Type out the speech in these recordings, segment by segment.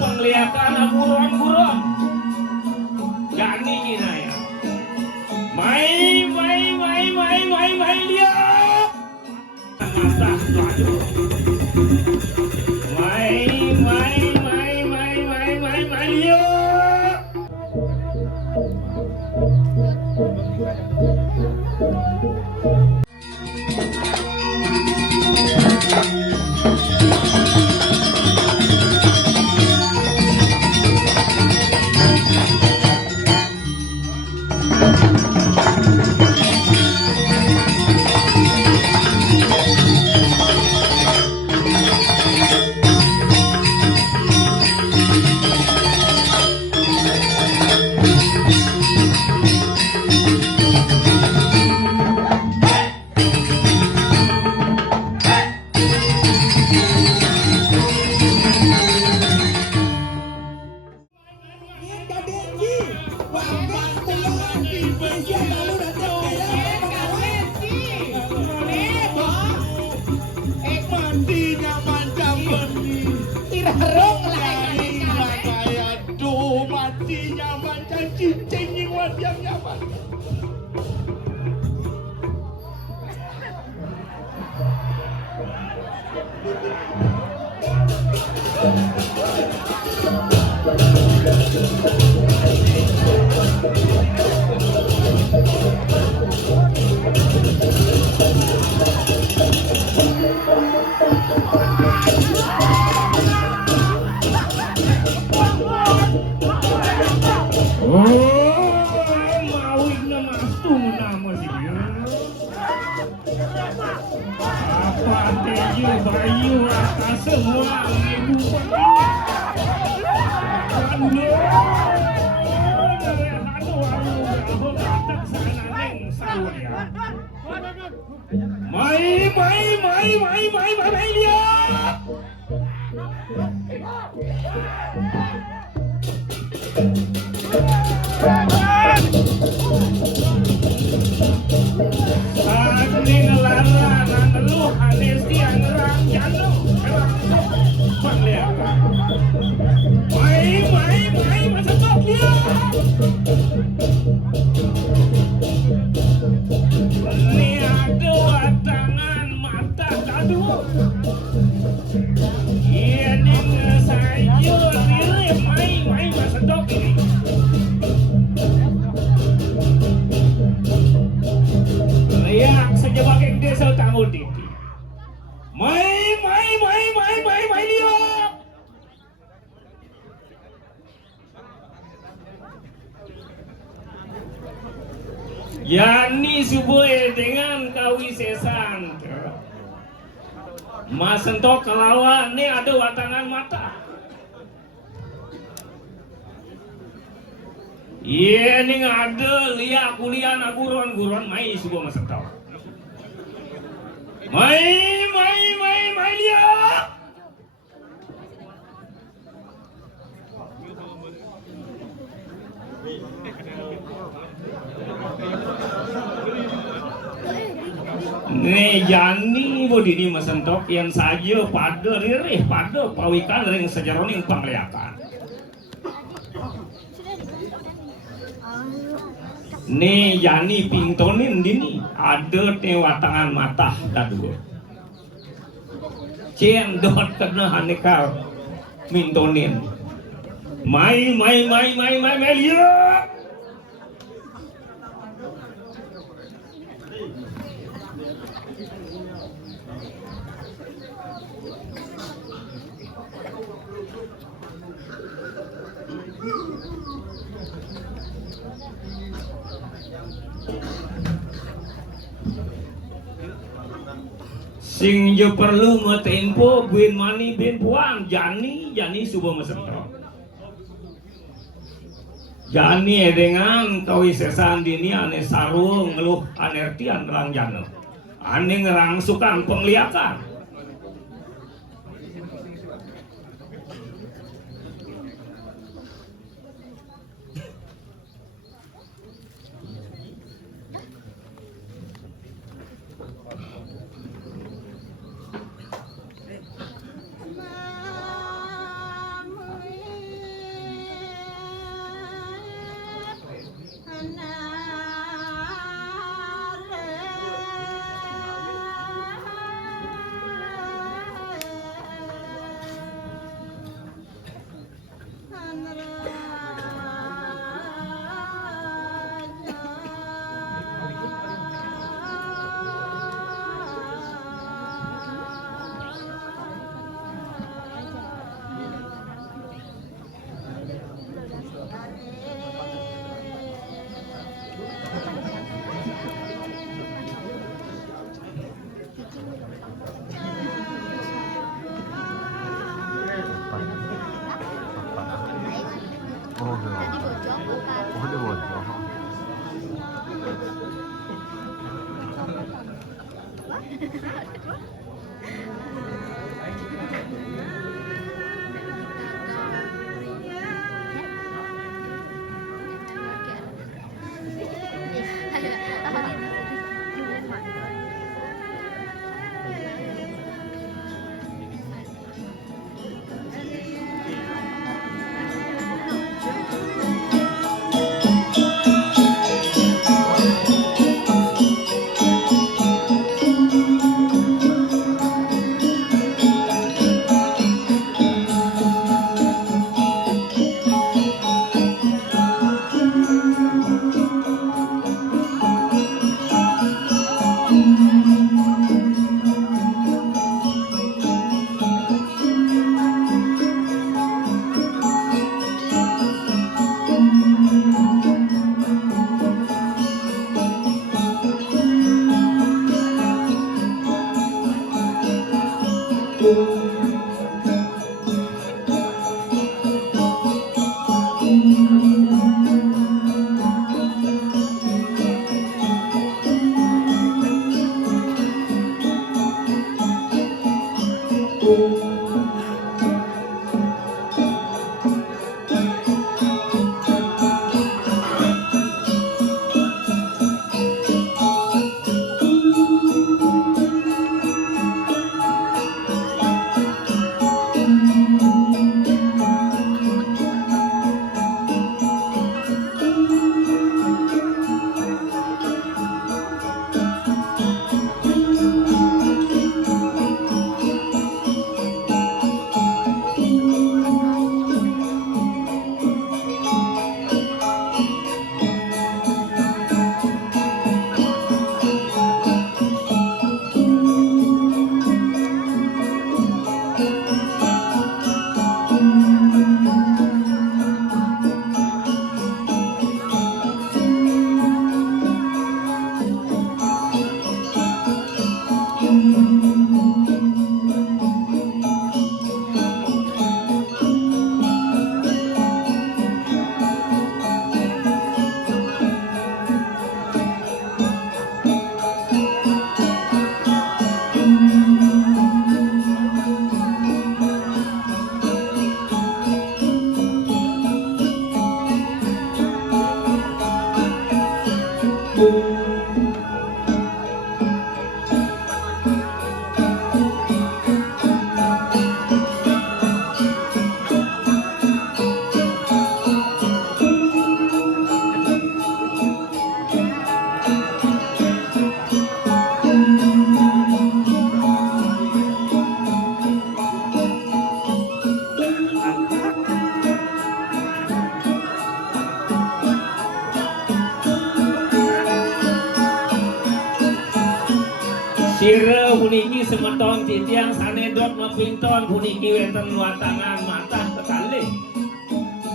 Penglihatan buron-buron Gani kina ya mai dia masa mai dia Bayu atas semua mai dia Yani subuh dengan kawi sesan Mas entok kelawan ini ada watangan mata. Iya ini ada lihat kuliah na guron mai subuh mas entok. Mai lihat. Nih Yani bodi ini mesentok yang saja pada ririh pada pawikan ring sejeroning pangliakan. Nih Yani pingtonin dini ada tewatangan mata dadu. Cendot kena hanekal mintonin. Mai lihat. Sing je perlu ngetempo bin mani bin puang Yani subuh mesentok. Yani dengan kawi sesan dini ane sarung ngeluh anertian rang jano. Ane ngerang sukan pengliakan. Sire puniki semeton titiang sanedot mapinton puniki wenten watangan matah kekalih.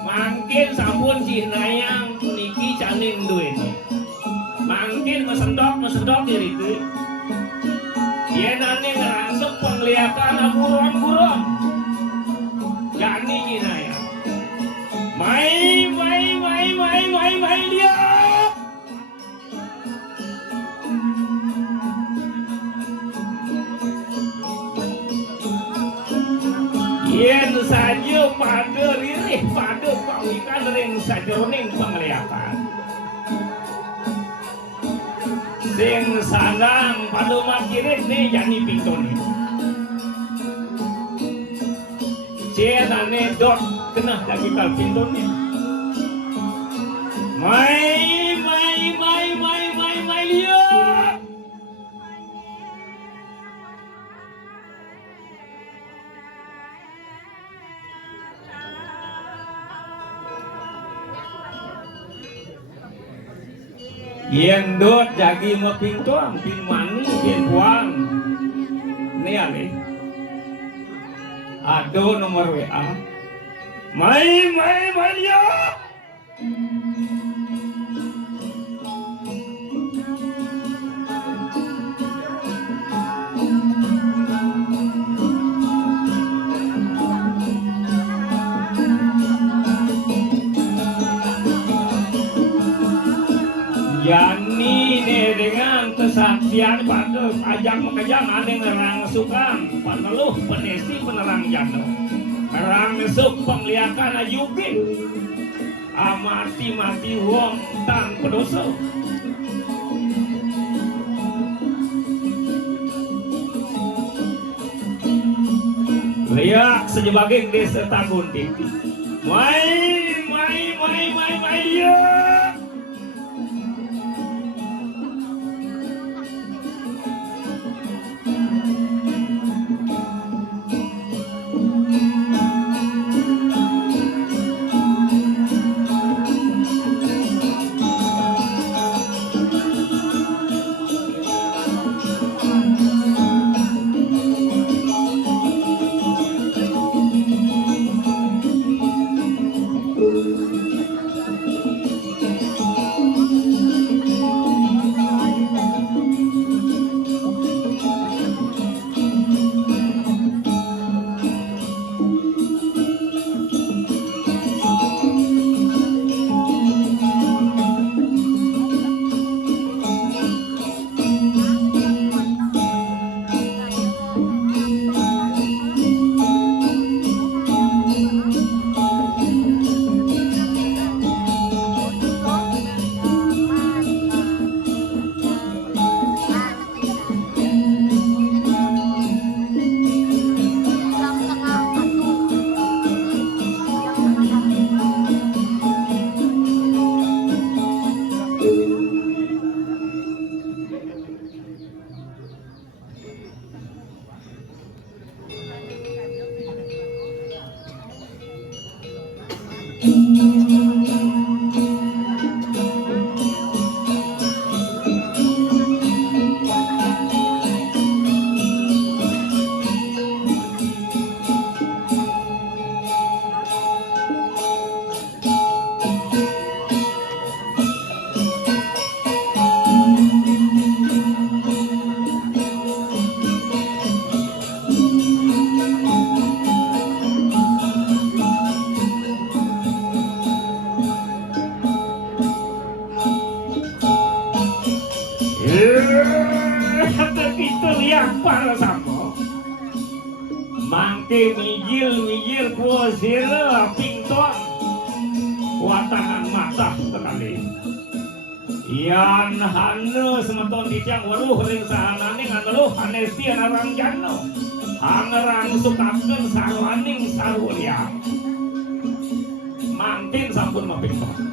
Mangkin sampun jinayang puniki caning duweni. Mangkin mesendok diriku. Yenane ngerasuk penglihatan buron-buron. Gani jinayang. Mai dia. yen saja pada ririh pada pawikan ring sajeroning pangleakan sing sanang pada makirin nih jani pintone cenane dot kena lagi kal pintone mai lihat yen dot jagi maping tuang pin mani pin puang ini ale aduh nomor WA mai ya Yani ne dengan kesaktian pada ajak mengajak ada ngerang sukan peneluh penesti penerang jano ngerang nesuk pengliakan ayugin amati wong tang pedoso liak sejebagai desa tagun tinggi mai ya Begitu yang para sama mangke mijil kuasir pington watangan mata sekali yan hanu semeton ditiang waruh ring sahanane nganeluh anesti narang jano angerang sukaken sarwaning sarulya mantin sampun mapington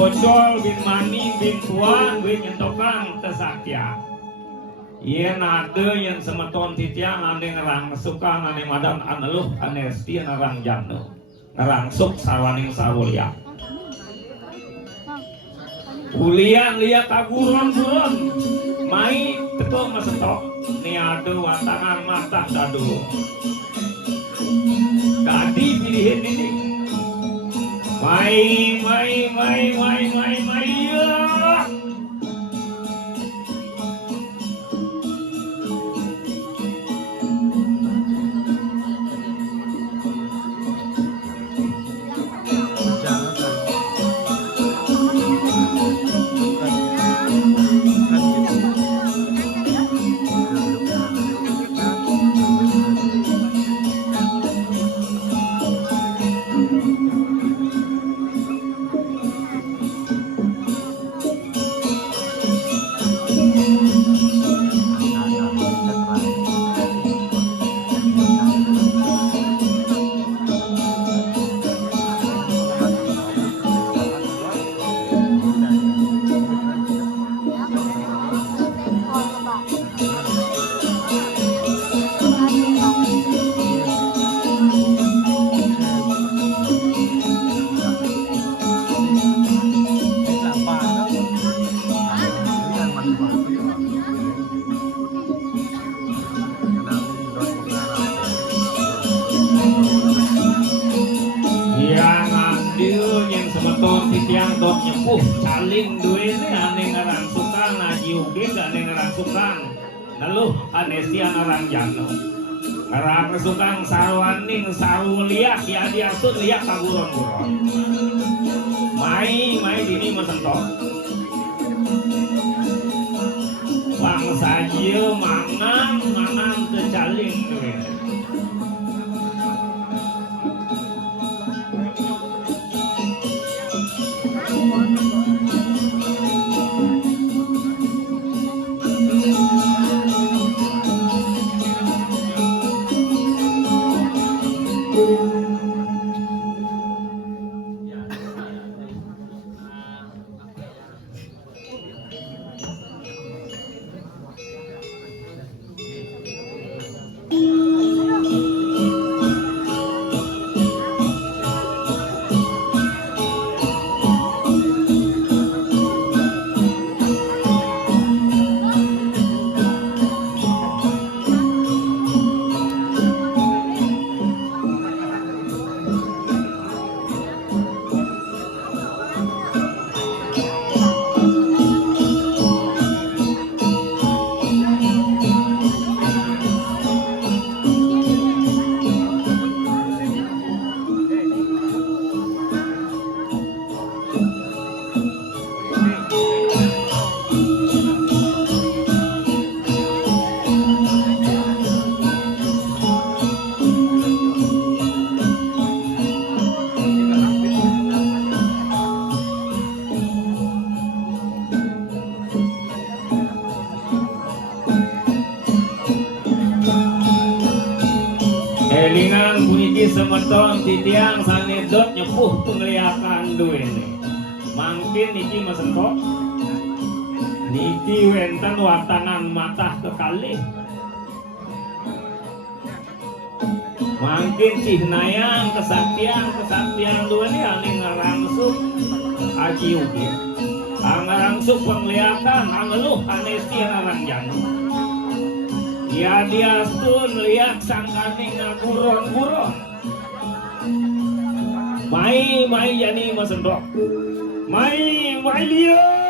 Bocol bin Mani bin Tuan bin Entokang Tesakya yen ada yang semeton titiang ane ngerang suka ane madan aneluh ane setia ngerang jano ngerang suk sawaning sawulya kuliah liat kaguron-guron mai teko masetok ni ada watangan mata dadu tadi pilihin ini mai ya. Saling duene ane ngarang sukan aji uge ane ngarang sukan lalu anesia ngarang jano ngarang sukan sarwaning saruliak ya diatur liak kaguron-guron mai dini mesentok bang saja mangan kecaling duene Elingan puniki semeton titiang sanedot nyepuh pengliakan duene. Mangkin niki mesentok niki wenten watangan matah kekalih. Mangkin cihnayang kesaktian duene ane ngarangsuk aji ugi. Ngarangsuk pengliakan angeluh anesia ngarang jano. Ya dia tun lihat sangkani ngaguron-guron. Mai yani masendok. Mai lihat.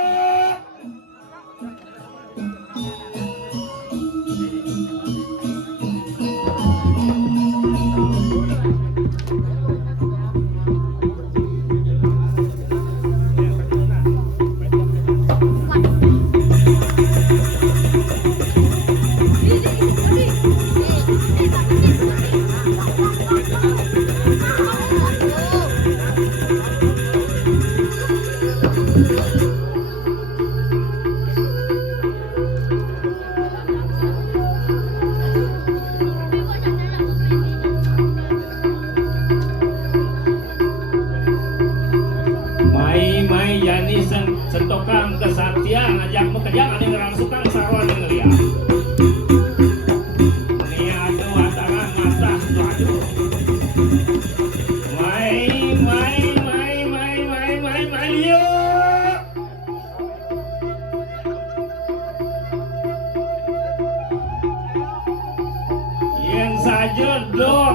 sajodoh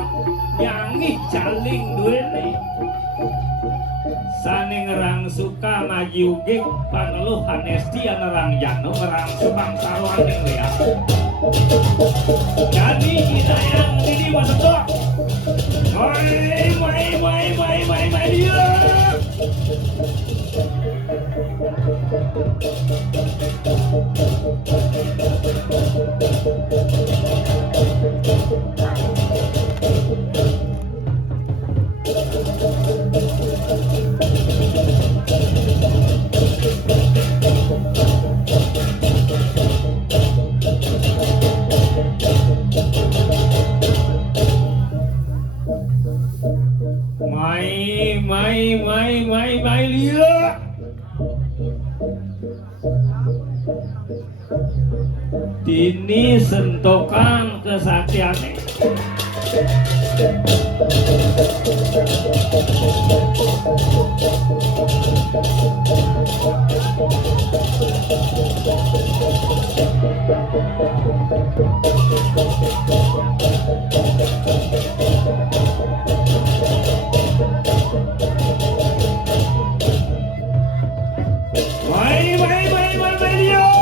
nyanyi caling duene sane ngerang suka maju gig paneluh Hanesti ngerang jano ngerang subang saruan ning liat jadi kita yang ini masuk doa mai dia mai dia Dini sentokan kesaktiannya mai dia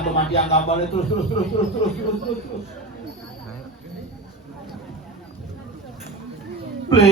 Lumatiang kabarnya terus.